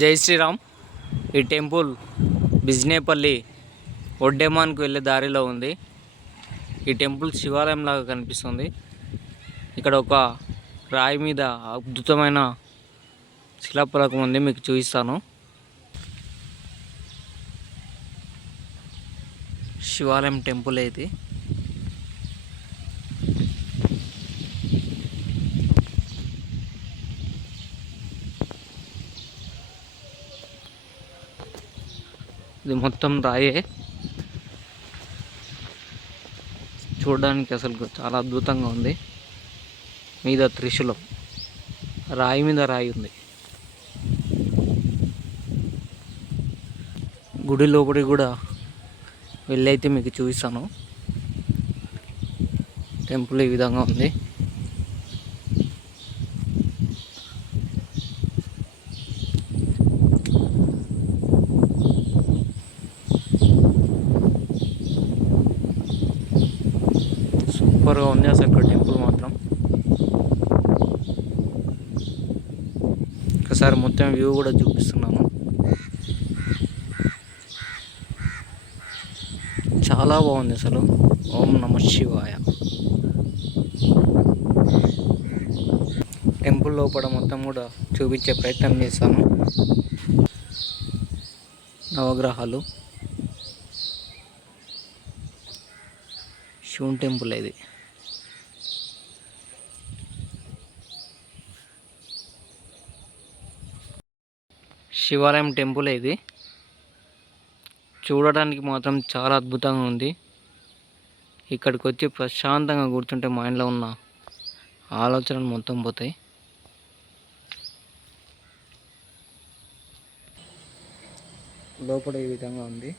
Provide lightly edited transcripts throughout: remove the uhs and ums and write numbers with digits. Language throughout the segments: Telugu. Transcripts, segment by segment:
జై శ్రీరామ్. ఈ టెంపుల్ బిజినేపల్లి ఒడ్డెమాన్కు వెళ్ళే దారిలో ఉంది. ఈ టెంపుల్ శివాలయం లాగా కనిపిస్తుంది. ఇక్కడ ఒక రాయి మీద అద్భుతమైన శిలాఫలకం ఉంది, మీకు చూపిస్తాను. శివాలయం టెంపుల్ ఇది. ఇది మొత్తం రాయే. చూడడానికి అసలు చాలా అద్భుతంగా ఉంది. మీద త్రిశూలం, రాయి మీద రాయి ఉంది. గుడి లోపలి కూడా వెళ్ళైతే మీకు చూపిస్తాను. టెంపుల్ ఈ విధంగా ఉంది. సూపర్గా ఉంది అసలు ఇక్కడ టెంపుల్ మాత్రం. ఒకసారి మొత్తం వ్యూ కూడా చూపిస్తున్నాను. చాలా బాగుంది అసలు. ఓం నమః శివాయ. టెంపుల్ లోపల మొత్తం కూడా చూపించే ప్రయత్నం చేస్తాను. నవగ్రహాలు, శివుని టెంపుల్ ఇది. శివాలయం టెంపుల్ ఇది. చూడడానికి మాత్రం చాలా అద్భుతంగా ఉంది. ఇక్కడికి వచ్చి ప్రశాంతంగా కూర్చుంటే మైండ్లో ఉన్న ఆలోచనలు మొత్తం పోతాయి. లోపల ఈ విధంగా ఉంది.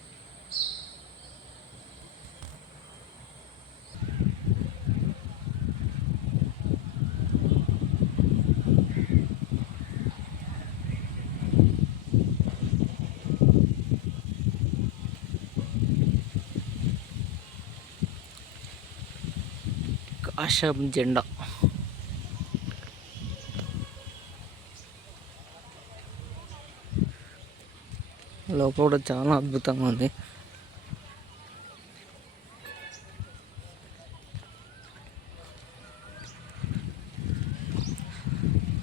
కాషాయం జెండా, లోపల కూడా చాలా అద్భుతంగా ఉంది.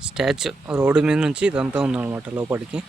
స్టాచ్యూ రోడ్డు మీద నుంచి ఇదంతా ఉందన్నమాట లోపలికి.